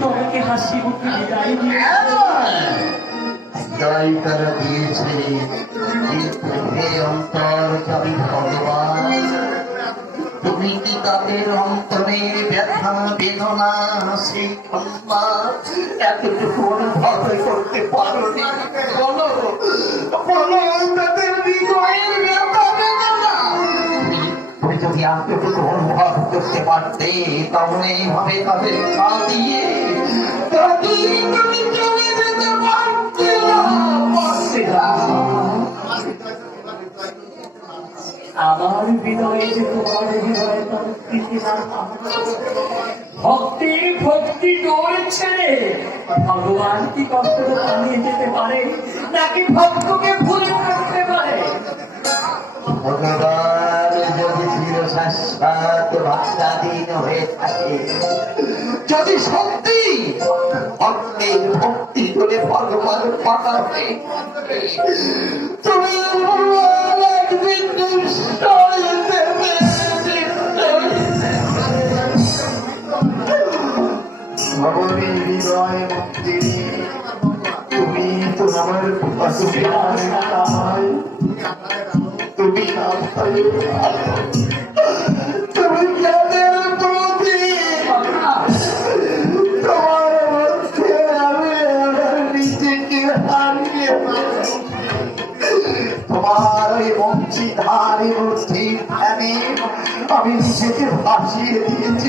তোমাকে হাসি মুখে বিদায় জয় তারা দিয়েছে অন্তর যাবি ভগবান। তুমি কি তাদের অন্তরে ব্যথা বেদনা সেই ক্ষমতা এতটুকু অনুভব করতে পারো? বলো বলো তাদের হৃদয়ের ব্যথা বেদনা তুমি যদি এতটুকু অনুভব করতে পারতে, তাহলে এইভাবে তাদের কাঁদিয়ে কাঁদিয়ে তুমি চলে যেতে পারতে না। আমার হৃদয়ে যে তোমার হৃদয়ে ভক্তির ভক্তি ডোর ছেড়ে ভগবান কি কখনো পালিয়ে যেতে পারে, নাকি ভক্তকে ভুলে থাকতে পারে? ভগবান যদি চিরশাশ্বত ভক্তাধীন হয়ে থাকে, যদি সত্যি ভক্তের ভক্তি করে ভগবান পাঠাবে, তুমি একদিন নিশ্চয় দেবে। ভগবানের হৃদয় মুক্তি তুমি তো আমার তুমি তুমি জ্ঞানের প্রতি তোমার মধ্যে আমি নিজেকে হারিয়ে তোমার ওই বঞ্চিধারী মূর্তি ধ্যানে আমি নিজেকে ভাসিয়ে দিয়েছি।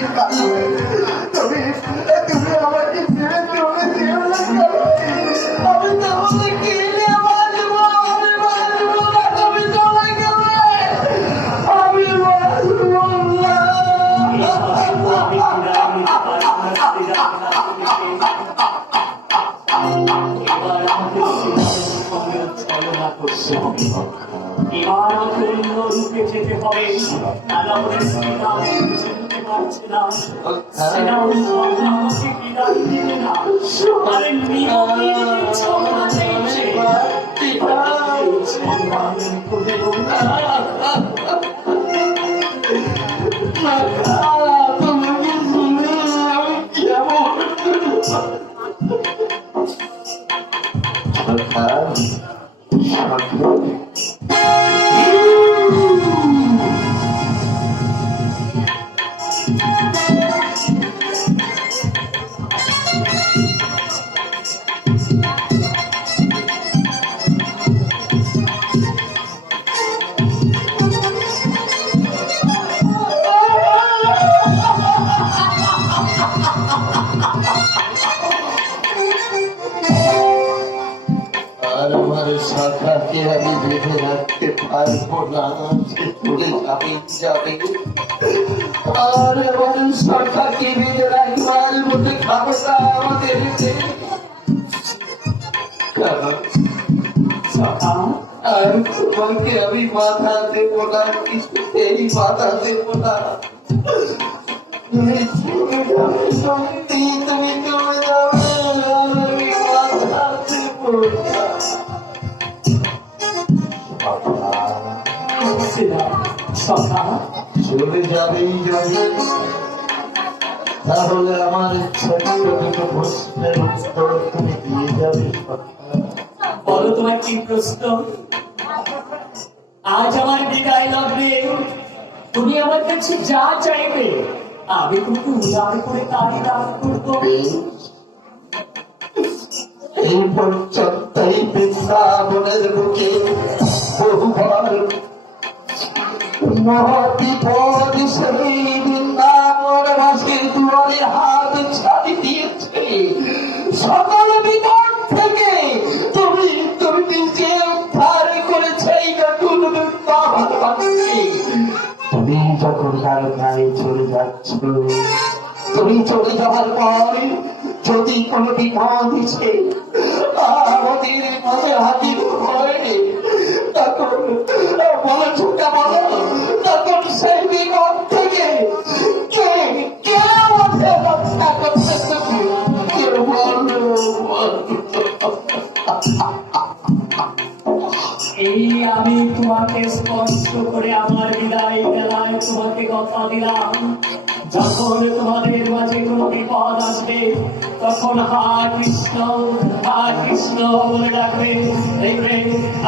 তুমি তুমি আমাকে ছেড়ে চলে যেও না, আমি তাহলে কিনে বাঁচবো? আমি বাঁচবো না, তুমি চলে গেলে আমি বাঁচবো না। এবার অন্য রূপে যেতে হবে, শাখাকে আমি বেঁধে রাখতে পারবো না, যাবে আর আমার শাখাকে বেঁধে রাখবার মধ্যে ক্ষমতা আমাদের আর তোমাকে আমি বাধা দেব না, কিছুতেই বাধা দেব না। তুমি চলে যাবে সত্যি, তুমি চলে যাবে, আমি বাধা দেব না। চলে যাবেই যদি, তাহলে আমার ছোট্ট দুটো প্রশ্নের উত্তর তুমি দিয়ে যাবে। বলো তোমার কি প্রশ্ন? আজ আমার বিদায় লগ্নে তুমি আমার কাছে যা চাইবে আমি কিন্তু উদার করে তারই দান করবো। এই পর্যন্ত এই বৃন্দাবনের বুকে বহুবার মহাবিপদ সেই বৃন্দাবনবাসীর দুয়ারে হাত ছাড়ি দিয়েছে। সকল বিপদ থেকে তুমি তুমি নিজে উদ্ধার করেছে এই নতুন বৃন্দাবনবাসী। তুমি যখন কারখানায় চলে যাচ্ছ, তুমি চলে যাওয়ার পর যদি কোনো বিপদ এসে আমাদের মাঝে হাজির হয়, তখন বলো ছোটা বলো, তখন সেই বিপদ থেকে কে কে আমাদের রক্ষা করতে এই আমি তোমাকে স্পর্শ করে আমার বিদায় বেলায় তোমাকে কথা দিলাম, যখন তোমাদের মাঝে কোনো তখন হা কৃষ্ণ বলে ডাকবে। দেখবে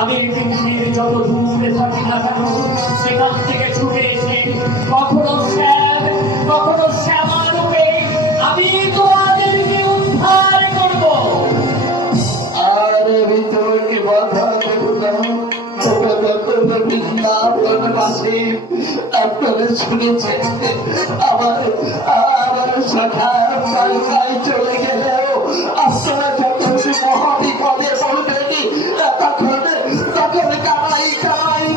আমি পৃথিবীর যত দূরে থাকি না কেন সেখান থেকে ছুটে এসে কখনো শ্যাম কখনো শ্যামা রূপে আমি তোমাদেরকে উদ্ধার করবো। আর আমি তোমাকে বাধা দেব না। বৃন্দাবন বাসে আপনারা শুনেছেন আমার সখা বাড়িটায় চলে গেলেও আপনারা যখন মহাবিপদে পড়বেনি তখন কামাই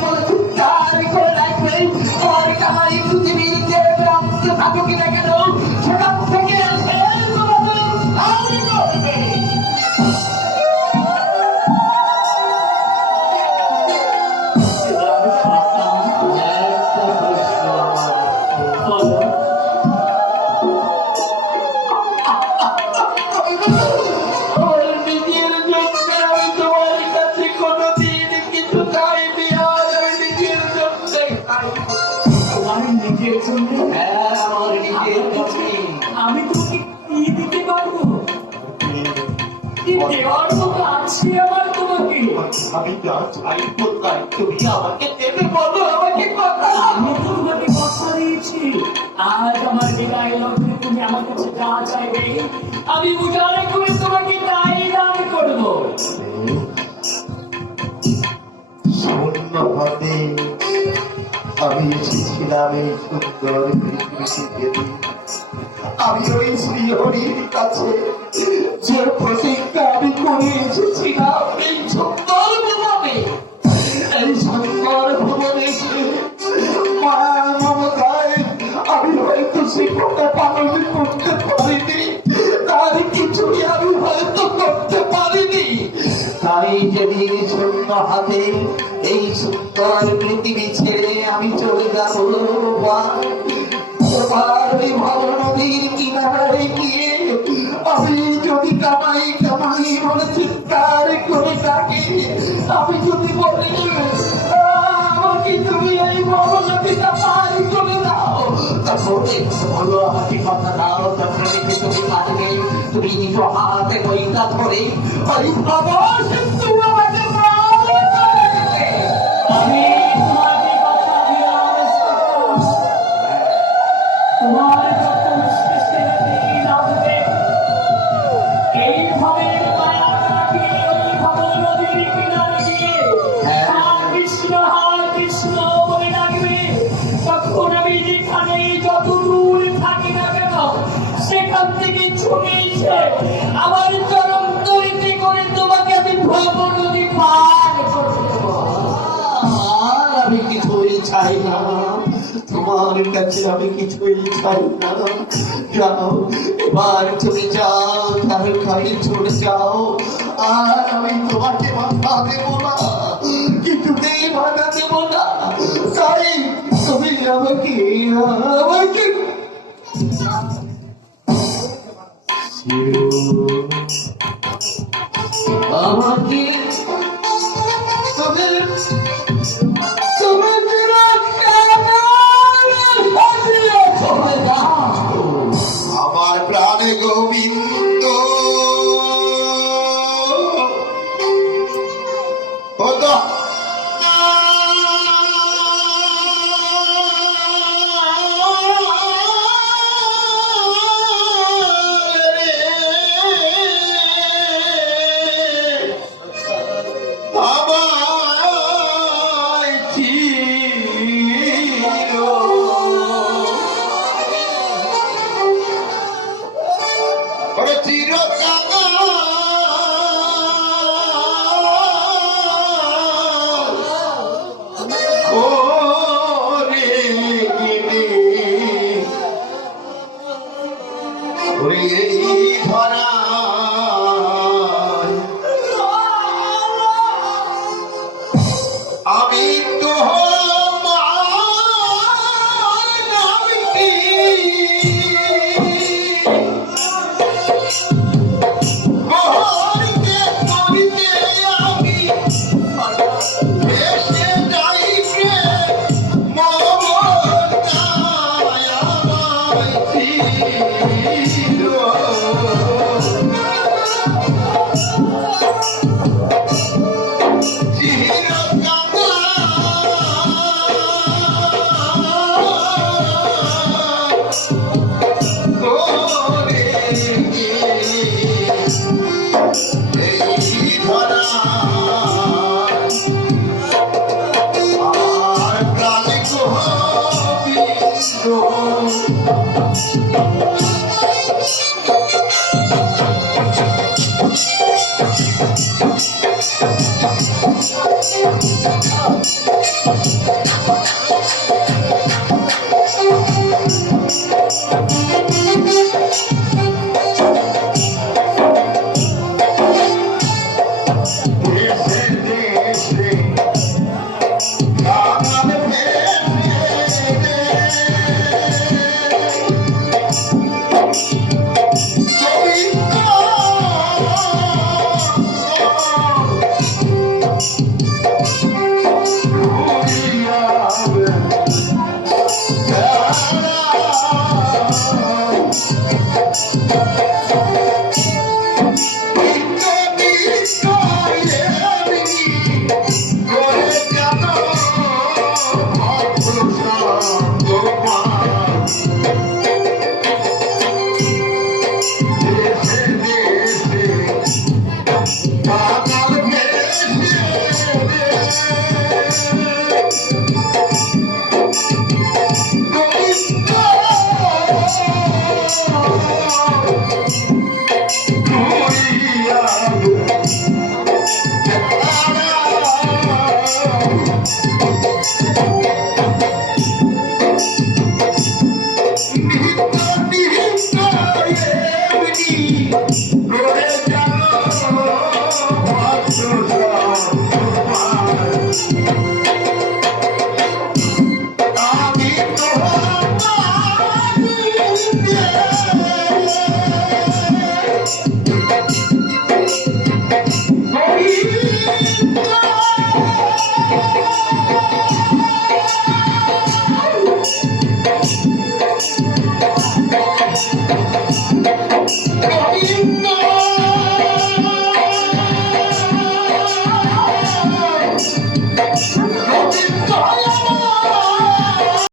বলে চিৎকার করে রাখবেন। আমার কামাই পৃথিবীর যে প্রান্ত থাকুক না কেন সেখান থেকে এসে তোমাদের উদ্ধার করবে। নিজের জন্য আমার নিজের কাছে আমি তোকে কি দিতে পারবো? কি দেওয়ার মতো আছে আমার তোমাকে? আমি যা চাই কোথায় তুমি আমাকে দেবে বলো, আমাকে কথা। আমি তোমাকে কথা দিয়েছি আজ আমার বিদায় লগ্নে তুমি আমার কাছে যা চাইবে আমি উজাড় করে তোমাকে তাই দান করবো। শূন্য হাতে আমি এসেছিলাম এই সুন্দর পৃথিবীতে। আমি ওই শ্রীহরির কাছে যে প্রতিজ্ঞা আমি করে এসেছিলাম এই সুন্দর ভুবনে, এই সুন্দর ভুবনে মায়া মমতায় আমি হয়তো শিক্ষকতা পালন করতে পারিনি, তার কিছুই আমি হয়তো করতে পারিনি। তাই যেদিন শূন্য হাতে এই সুন্দর পৃথিবী ছেড়ে আমি চলে যাব ওই ভাব নদীর কিনারে গিয়ে আমি যদি কামাই বলে চিৎকার করে ডাকি, আমি যদি বলি আমাকে তুমি এই ভাব নদীটা পারি করে দাও, তারপরে বলো আমাকে কথা দাও, তারপরে তুমি পারবে। তুমি নিজ হাতে বইটা ধরে ওই ভাব সিন্ধু আমাকে আমি তোমাকে কথা দিলাম তোমার যখন শেষে দিন আসবে এইভাবে মায়া কাটিয়ে ওই ভব নদীর কিনারে গিয়ে হা কৃষ্ণ বলে ডাকবে। তখন আমি যেখানে যত দূর থাকি না কেন সেখান থেকে ছুটে এসে আমার চরম তরিতে করে তোমাকে আমি ভব নদী পার করে দেবো। আর আমি কিছুই চাই না, তোমার কাছে আমি কিছুই চাই না। যাও এবার তুমি যাও, তাড়াতাড়ি চলে যাও। আর আমি তোমাকে বাধা দেব না, কিছুতেই বাধা দেব না। তাই তুমি আমাকে আমাকে আমার প্রাণে গোবিন্দ আমি তো Oh